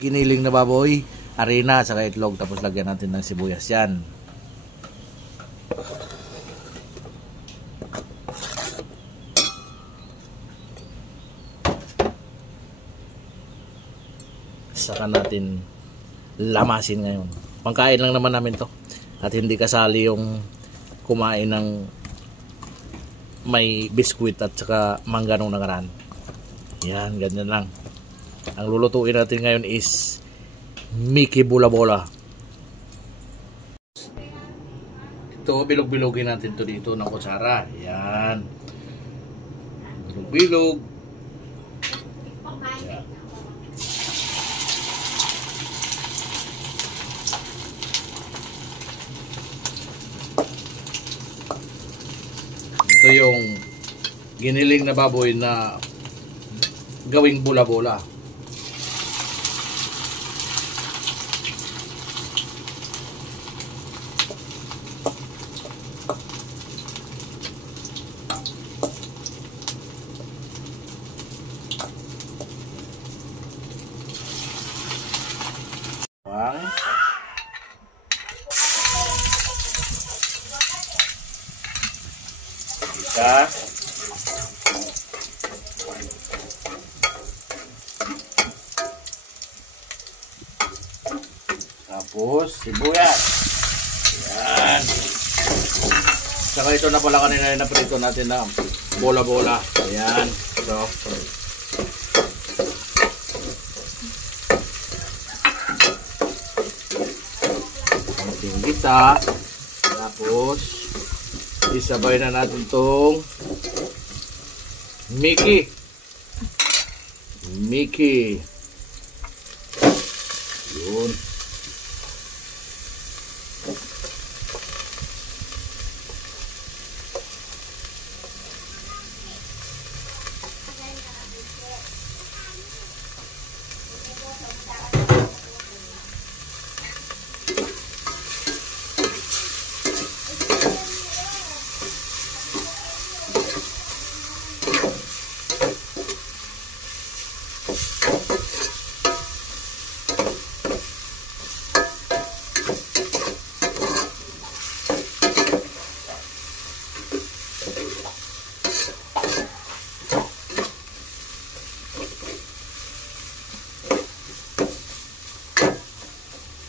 Giniling na baboy, harina, saka itlog, tapos lagyan natin ng sibuyas yan. Saka natin lamasin ngayon. Pangkain lang naman namin to. At hindi kasali yung kumain ng may biskwit at saka mangga nung nakaraan. Yan, ganyan lang. Ang lulutuin natin ngayon is Mickey Bola-Bola. Ito, bilog-bilogin natin to dito ng kutsara. Yan. Bilog-bilog. Yan. Ito yung giniling na baboy na gawing bola-bola. Isa. Tapos sibuyas. Yan. Saka ito na pala kanina na prito natin na bola-bola. Ayan. So, konting gisa. Tapos isabay na natin tong Mickey. Yun.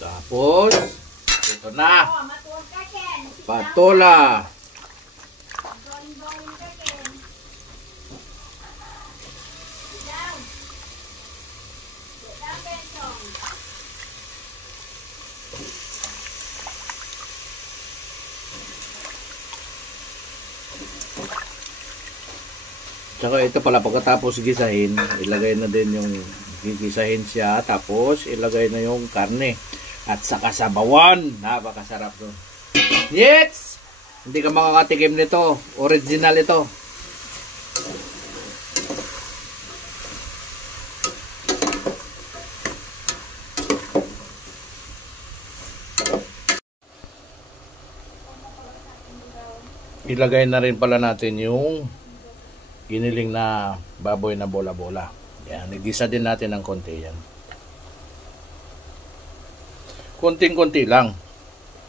Tapos, ito na. Patola. Tsaka ito pala, pagkatapos gisahin, ilagay na din yung gigisahin siya, tapos ilagay na yung karne. At saka sabawan. Napakasarap to. Yes! Hindi ka makakatikim nito. Original ito. Ilagay na rin pala natin yung giniling na baboy na bola-bola. Yan. Nagisa din natin ng konti yan. Konting-konti lang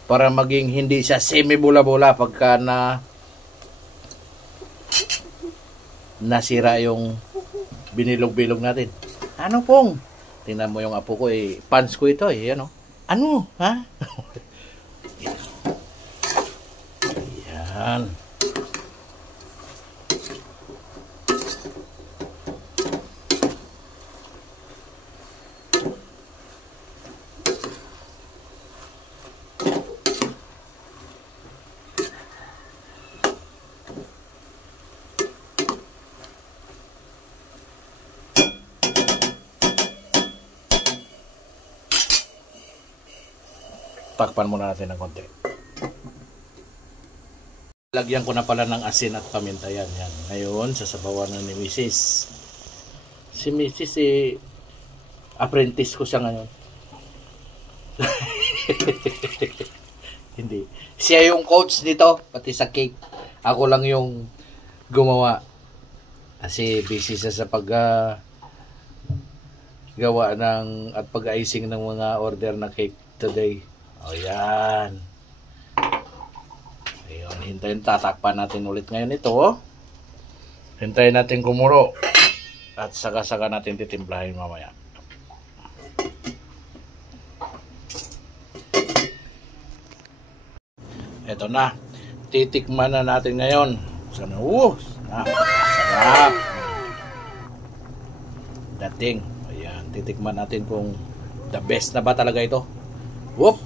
para maging hindi siya semi-bola-bola pagka nasira yung binilog-bilog natin. Ano pong? Tingnan mo yung apo ko pants ko ito ano? Ano? Ha? Yan. Takpan muna natin ng konti. Lagyan ko na pala ng asin at paminta yan. Ngayon, sasabawan na ni Mrs. Si Mrs. apprentice ko siya ngayon. Hindi. Siya yung coach dito, pati sa cake. Ako lang yung gumawa. Kasi busy siya sa gawa ng at pag-icing ng mga order na cake today. O yan. Ayun, hintayin, tatakpan natin ulit ngayon ito. Hintayin natin kumuro. At saka-saka natin titimplahin mamaya. Ito na. Titikman na natin ngayon. Sana, sarap. Dating. Ayan, titikman natin kung the best na ba talaga ito. Whoop!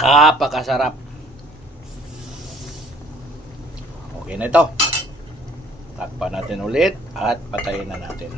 Kapakasarap. Okay na ito. Takpan natin ulit at patayin na natin.